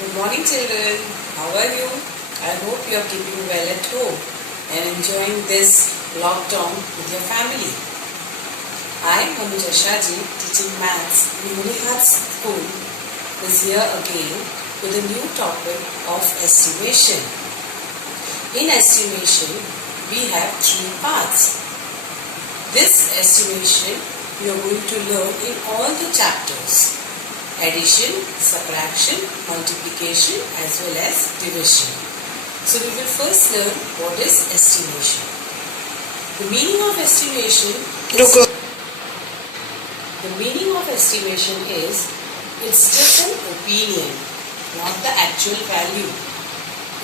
Good morning, children. How are you? I hope you are keeping well at home and enjoying this lockdown with your family. I, Manuja Shaji, teaching maths in Munihat School, is here again with a new topic of estimation. In estimation, we have three parts. This estimation you are going to learn in all the chapters: addition, subtraction, multiplication as well as division. So we will first learn what is estimation. The meaning of estimation is it's just an opinion, not the actual value.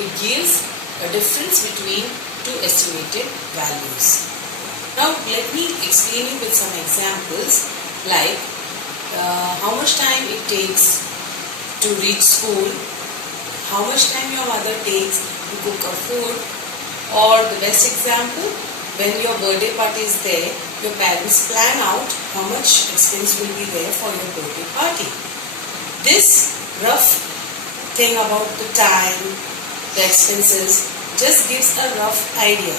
It gives a difference between two estimated values. Now let me explain you with some examples like how much time it takes to reach school, how much time your mother takes to cook a food, or the best example, when your birthday party is there, your parents plan out how much expense will be there for your birthday party. This rough thing about the time, the expenses, just gives a rough idea.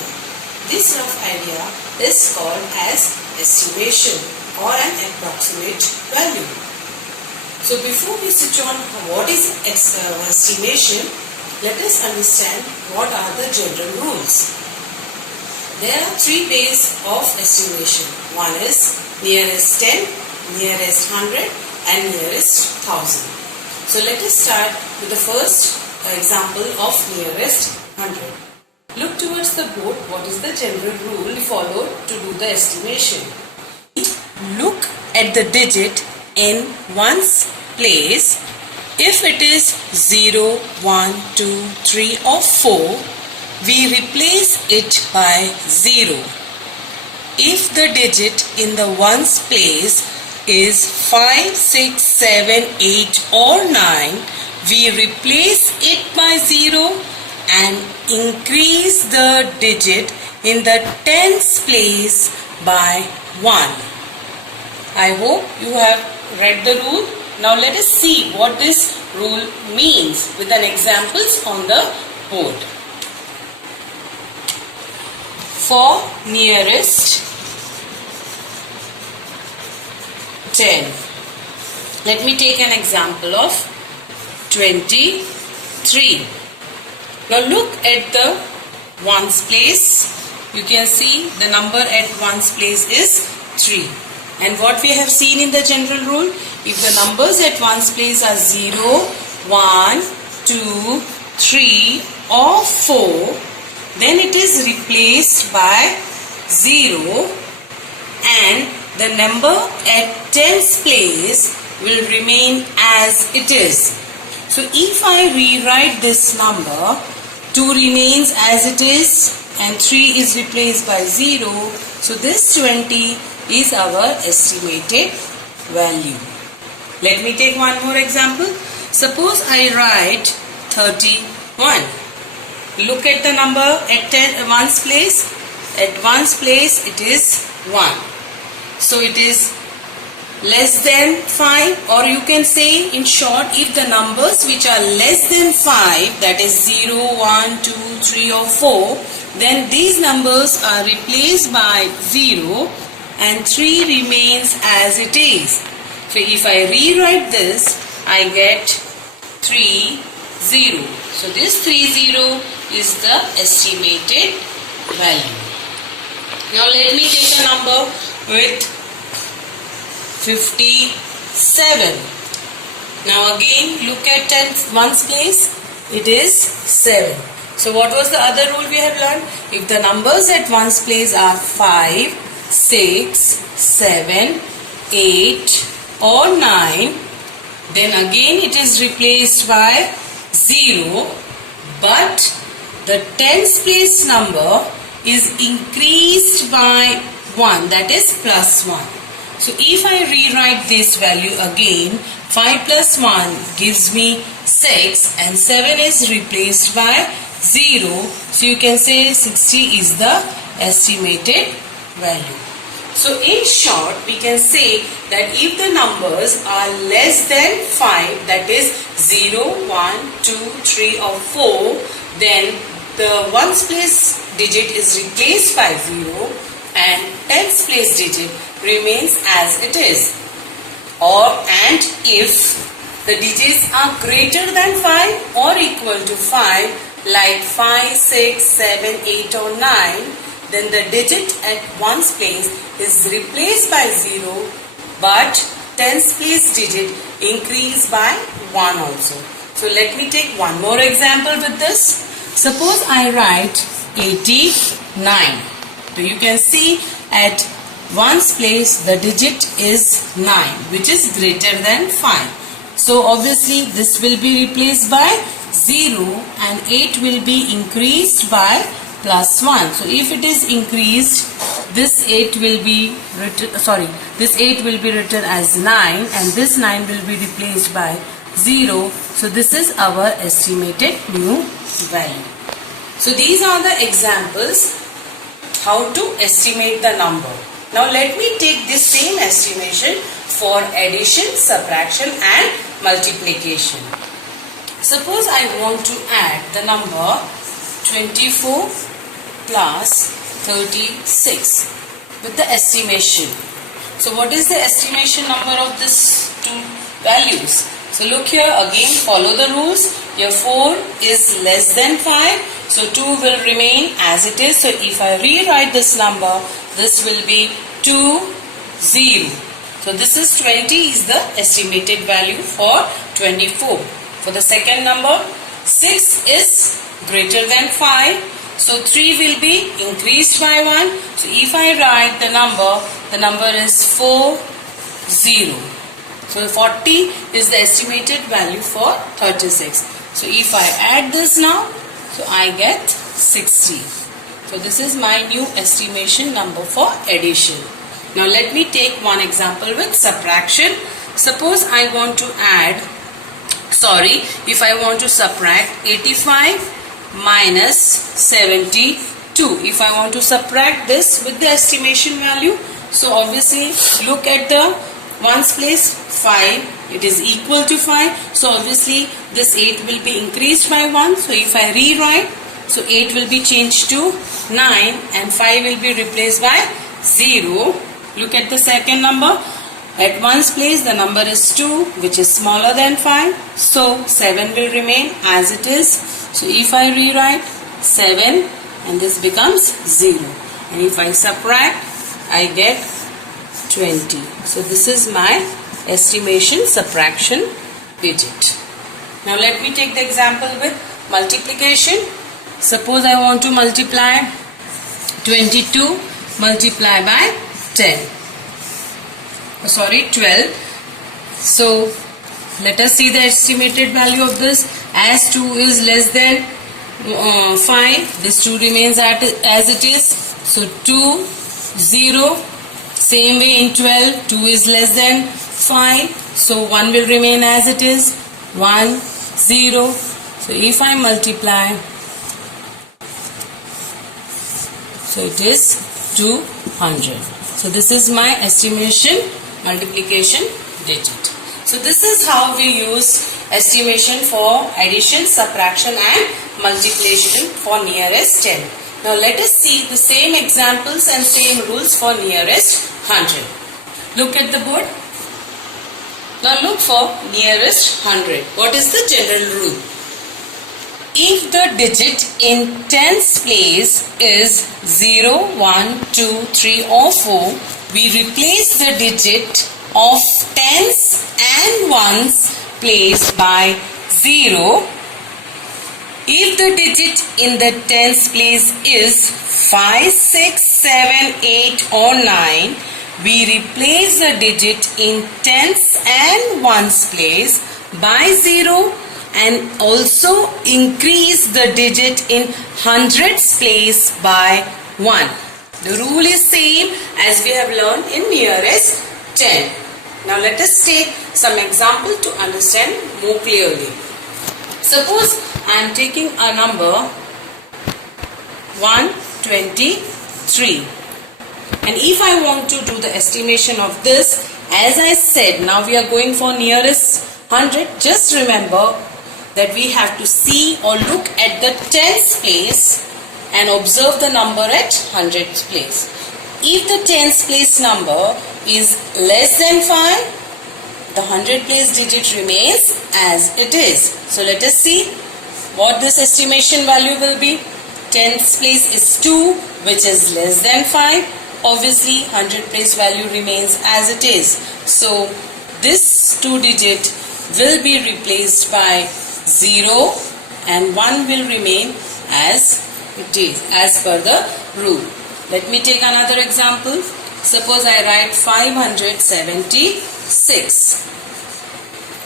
This rough idea is called as estimation or an approximate value. So before we switch on what is estimation, let us understand what are the general rules. There are three ways of estimation. One is nearest 10, nearest 100 and nearest 1000. So let us start with the first example of nearest 100. Look towards the board. What is the general rule followed to do the estimation? Look at the digit in ones place. If it is 0, 1, 2, 3 or 4, we replace it by 0. If the digit in the ones place is 5, 6, 7, 8 or 9, we replace it by 0 and increase the digit in the tens place by 1. I hope you have read the rule. Now let us see what this rule means with an examples on the board. For nearest 10, let me take an example of 23. Now look at the ones place. You can see the number at ones place is 3. And what we have seen in the general rule, if the numbers at ones place are 0, 1, 2, 3 or 4, then it is replaced by 0 and the number at tens place will remain as it is. So if I rewrite this number, 2 remains as it is and 3 is replaced by 0. So this 20 is our estimated value. Let me take one more example. Suppose I write 31. Look at the number at ones place. At ones place it is 1. So it is less than 5, or you can say in short, if the numbers which are less than 5, that is 0, 1, 2, 3 or 4, then these numbers are replaced by 0 and 3 remains as it is. So if I rewrite this, I get 3, 0. So this 3, 0 is the estimated value. Now let me take a number with 57. Now again look at ones place. It is 7. So what was the other rule we have learned? If the numbers at ones place are 5, 6, 7, 8 or 9, then again it is replaced by 0, but the tens place number is increased by 1, that is plus 1. So if I rewrite this value again, 5 plus 1 gives me 6 and 7 is replaced by 0. So you can say 60 is the estimated value. So in short, we can say that if the numbers are less than 5, that is 0, 1, 2, 3 or 4, then the ones place digit is replaced by 0 and tens place digit remains as it is. And if the digits are greater than 5 or equal to 5, like 5, 6, 7, 8 or 9, then the digit at ones place is replaced by 0, but tens place digit increase by 1 also. So let me take one more example with this. Suppose I write 89. So you can see at ones place the digit is 9, which is greater than 5. So obviously this will be replaced by 0 and 8 will be increased by plus 1. So if it is increased, this 8 will be written, this 8 will be written as 9 and this 9 will be replaced by 0. So this is our estimated new value. So these are the examples how to estimate the number. Now let me take this same estimation for addition, subtraction and multiplication. Suppose I want to add the number 24 plus 36 with the estimation. So what is the estimation number of these two values? So look here, again follow the rules. Your 4 is less than 5. So 2 will remain as it is. So if I rewrite this number, this will be 2, 0. So this is 20 is the estimated value for 24. For the second number, 6 is greater than 5. So 3 will be increased by 1. So if I write the number is 40. So 40 is the estimated value for 36. So if I add this now, so I get 60. So this is my new estimation number for addition. Now let me take one example with subtraction. Suppose I want to if I want to subtract 85 minus 72. If I want to subtract this with the estimation value, so obviously look at the ones place 5, it is equal to 5. So obviously this 8 will be increased by 1. So if I rewrite, so 8 will be changed to 9 and 5 will be replaced by 0. Look at the second number. At ones place the number is 2, which is smaller than 5. So 7 will remain as it is. So if I rewrite 7 and this becomes 0. And if I subtract, I get 20. So this is my estimation subtraction digit. Now let me take the example with multiplication. Suppose I want to multiply 22 multiply by 12. So let us see the estimated value of this. As 2 is less than 5, this 2 remains as it is. So 2, 0. Same way in 12, 2 is less than 5. So 1 will remain as it is. 1, 0. So if I multiply, so it is 200. So this is my estimation multiplication digit. So this is how we use estimation for addition, subtraction and multiplication for nearest 10. Now let us see the same examples and same rules for nearest 100. Look at the board. Now look for nearest 100. What is the general rule? If the digit in tens place is 0, 1, 2, 3 or 4, we replace the digit of tens and ones place by 0. If the digit in the tens place is 5, 6, 7, 8 or 9, we replace the digit in tens and ones place by 0 and also increase the digit in hundreds place by 1. The rule is same as we have learned in nearest 10. Now let us take some example to understand more clearly. Suppose I am taking a number 123. And if I want to do the estimation of this, as I said, now we are going for nearest 100. Just remember that we have to see or look at the tens place and observe the number at hundredth place. If the tens place number is less than 5, the 100 place digit remains as it is. So let us see what this estimation value will be. Tens place is 2, which is less than 5. Obviously 100 place value remains as it is. So this 2 digit will be replaced by 0 and 1 will remain as it is as per the rule. Let me take another example. Suppose I write 576.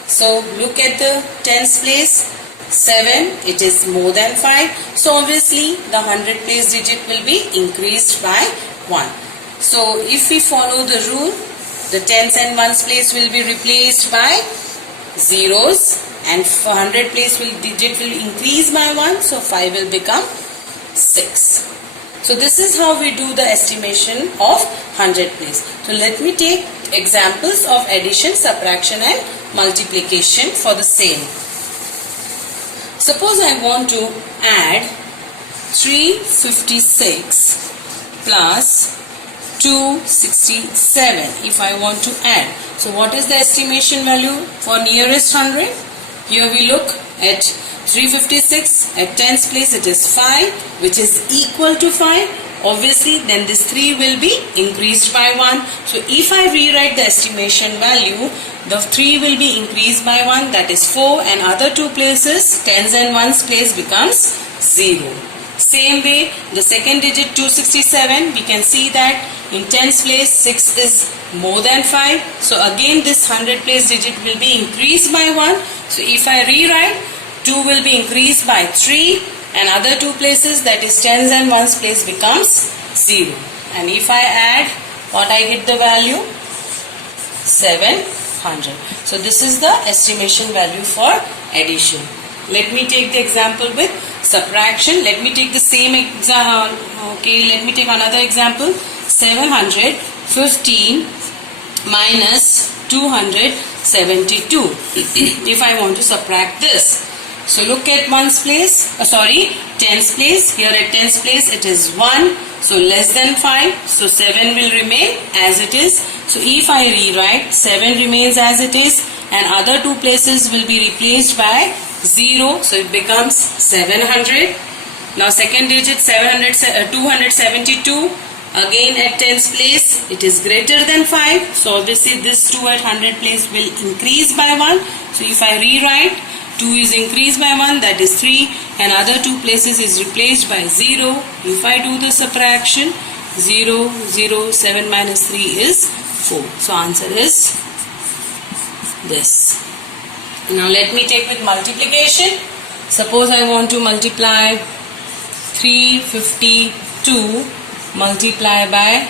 So look at the tens place. 7, it is more than 5. So obviously the 100 place digit will be increased by 1. So if we follow the rule, the tens and ones place will be replaced by zeros, and 100 place digit will increase by 1. So 5 will become 6. So this is how we do the estimation of 100 place. So let me take examples of addition, subtraction and multiplication for the same. Suppose I want to add 356 plus 267 if I want to add. So what is the estimation value for nearest 100? Here we look at 356, at tens place it is 5, which is equal to 5. Obviously then this 3 will be increased by 1. So if I rewrite the estimation value, the 3 will be increased by 1, that is 4, and other 2 places, tens and ones place becomes 0. Same way, the second digit 267, we can see that in tens place 6 is more than 5. So again this 100 place digit will be increased by 1. So if I rewrite, 2 will be increased by 3, and other 2 places, that is tens and ones place becomes 0. And if I add, what I get the value? 700. So this is the estimation value for addition. Let me take the example with subtraction. Let me take the same example. Okay, let me take another example. 715 minus 272. If I want to subtract this. So look at tens place. Here at tens place it is 1. So less than 5. So 7 will remain as it is. So if I rewrite, 7 remains as it is, and other 2 places will be replaced by 0. So it becomes 700. Now second digit 272. Again at tens place it is greater than 5. So obviously this 2 at 100 place will increase by 1. So if I rewrite, 2 is increased by 1, that is 3, and other 2 places is replaced by 0. If I do the subtraction, 0, 0, 7 minus 3 is 4. So answer is this. Now let me take with multiplication. Suppose I want to multiply 352 multiply by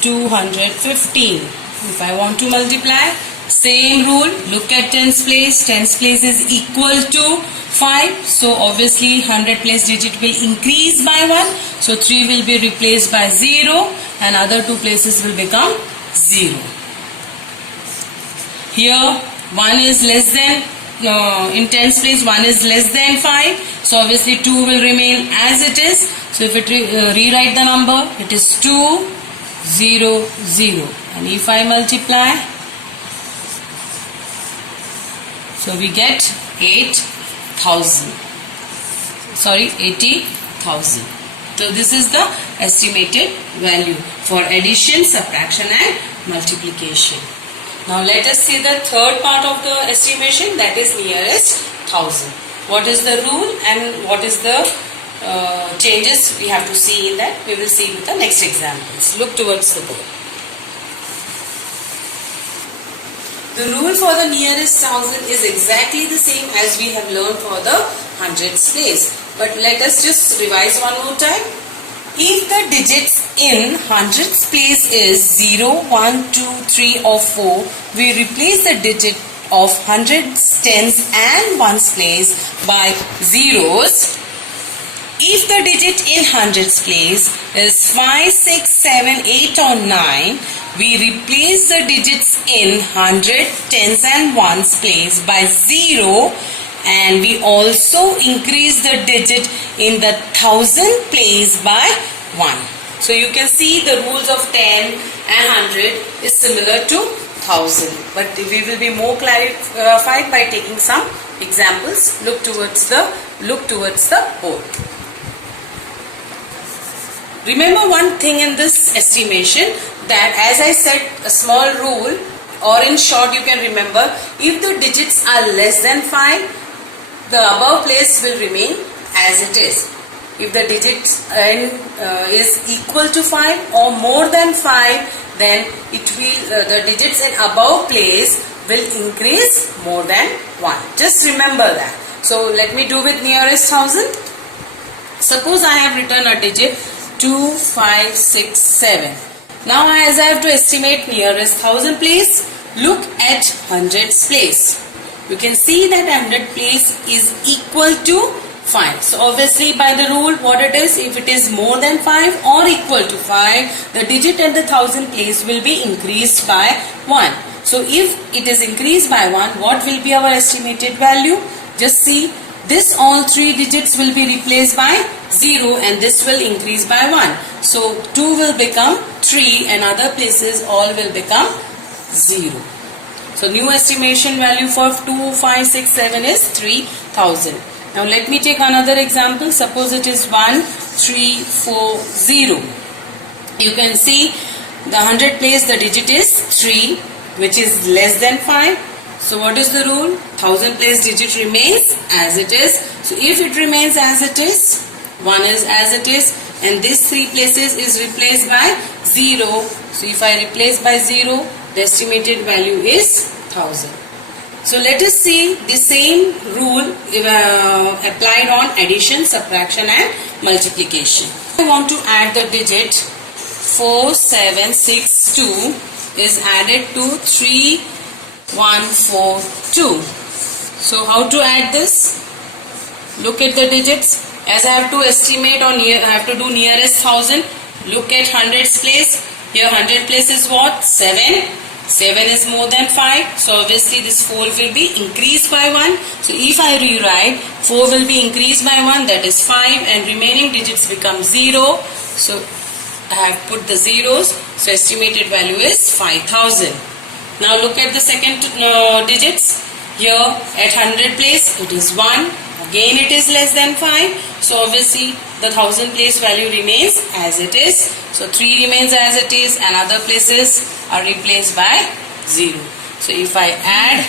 215. If I want to multiply, same rule, look at tens place. Tens place is equal to 5. So obviously 100 place digit will increase by 1. So 3 will be replaced by 0 and other 2 places will become 0. Here 1 is less than, in tens place 1 is less than 5. So obviously 2 will remain as it is. So if it rewrite the number, it is 2, 0, 0. And if I multiply, so we get 80,000. So this is the estimated value for addition, subtraction and multiplication. Now let us see the third part of the estimation, that is nearest 1000. What is the rule and what is the changes we have to see in that? We will see with the next examples. Look towards the board. The rule for the nearest 1000 is exactly the same as we have learned for the hundreds place. But let us just revise one more time. If the digits in hundreds place is 0, 1, 2, 3 or 4, we replace the digit of hundreds, tens and ones place by zeros. if the digit in hundreds place is 5, 6, 7, 8 or 9, we replace the digits in hundred, tens and ones place by 0, and we also increase the digit in the thousand place by 1. So you can see the rules of 10 and 100 is similar to 1000, but we will be more clarified by taking some examples. Look towards the board. Remember one thing in this estimation, that as I said, a small rule, or in short you can remember, if the digits are less than 5, the above place will remain as it is. If the digits is equal to 5 or more than 5, then the digits in above place will increase more than 1. Just remember that. So let me do with nearest thousand. Suppose I have written a digit 2, 5, 6, 7. Now as I have to estimate nearest thousand place, look at hundreds place. You can see that 100 place is equal to 5. So obviously by the rule what it is, if it is more than 5 or equal to 5, the digit at the thousand place will be increased by 1. So if it is increased by 1, what will be our estimated value? Just see, this all 3 digits will be replaced by 0 and this will increase by 1. So 2 will become 3 and other places all will become 0. So new estimation value for 2, 5, 6, 7 is 3000. Now let me take another example. Suppose it is 1, 3, 4, 0. You can see the 100 place the digit is 3, which is less than 5. So what is the rule? 1000 place digit remains as it is. So if it remains as it is, 1 is as it is, and this 3 places is replaced by 0. So if I replace by 0, the estimated value is 1000. So let us see the same rule applied on addition, subtraction and multiplication. I want to add the digit 4762 is added to 3142. So how to add this? Look at the digits. As I have to estimate on I have to do nearest thousand. Look at hundreds place. Here 100 place is what? 7. 7 is more than 5. So obviously this 4 will be increased by 1. So if I rewrite, 4 will be increased by 1, that is 5, and remaining digits become 0. So I have put the zeros. So estimated value is 5000. Now look at the second digits. Here at 100 place it is 1. Again it is less than 5. So obviously the 1000 place value remains as it is. So 3 remains as it is and other places are replaced by 0. So if I add,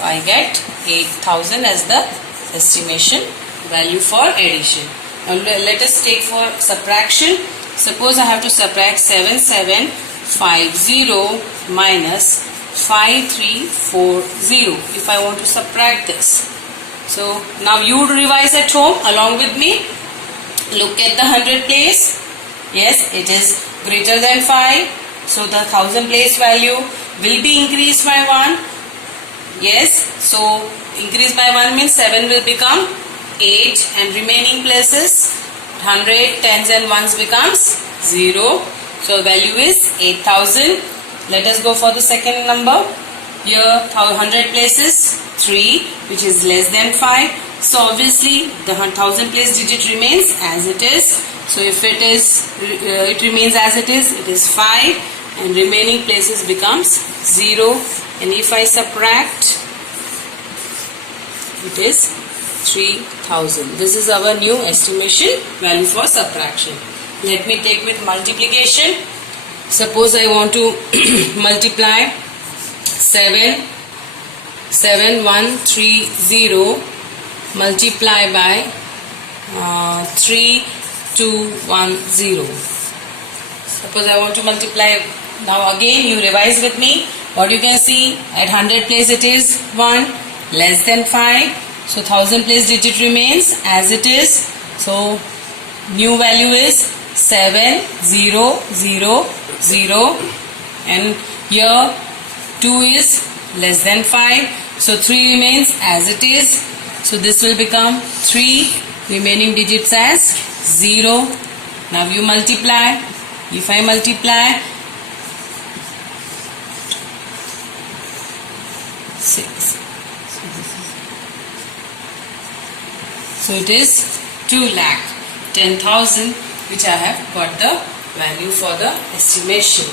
I get 8000 as the estimation value for addition. Now let us take for subtraction. Suppose I have to subtract 7750 minus 5340 if I want to subtract this. So now you revise at home along with me. Look at the 100 place. Yes, it is greater than 5. So the 1000 place value will be increased by 1. Yes, so increase by 1 means 7 will become 8 and remaining places 100, tens and ones becomes 0. So value is 8000. Let us go for the second number. Here 100 places 3, which is less than 5. So obviously the 1000 place digit remains as it is. So if it is it remains as it is 5 and remaining places becomes 0, and if I subtract it is 3000. This is our new estimation value for subtraction. Let me take with multiplication. Suppose I want to multiply 7130 multiply by 3210. Suppose I want to multiply. Now again you revise with me. What you can see, at 100 place it is 1, less than 5. So 1000 place digit remains as it is. So new value is 7000, and here 2 is less than 5. So 3 remains as it is. So this will become 3 remaining digits as 0. Now you multiply. If I multiply 6. So it is 2,10,000 which I have got the value for the estimation.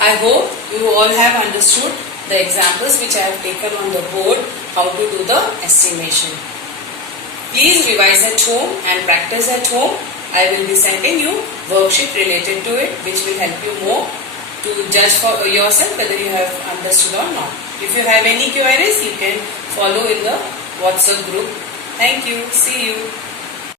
I hope you all have understood the examples which I have taken on the board how to do the estimation. Please revise at home and practice at home. I will be sending you worksheet related to it which will help you more to judge for yourself whether you have understood or not. If you have any queries, you can follow in the WhatsApp group. Thank you. See you.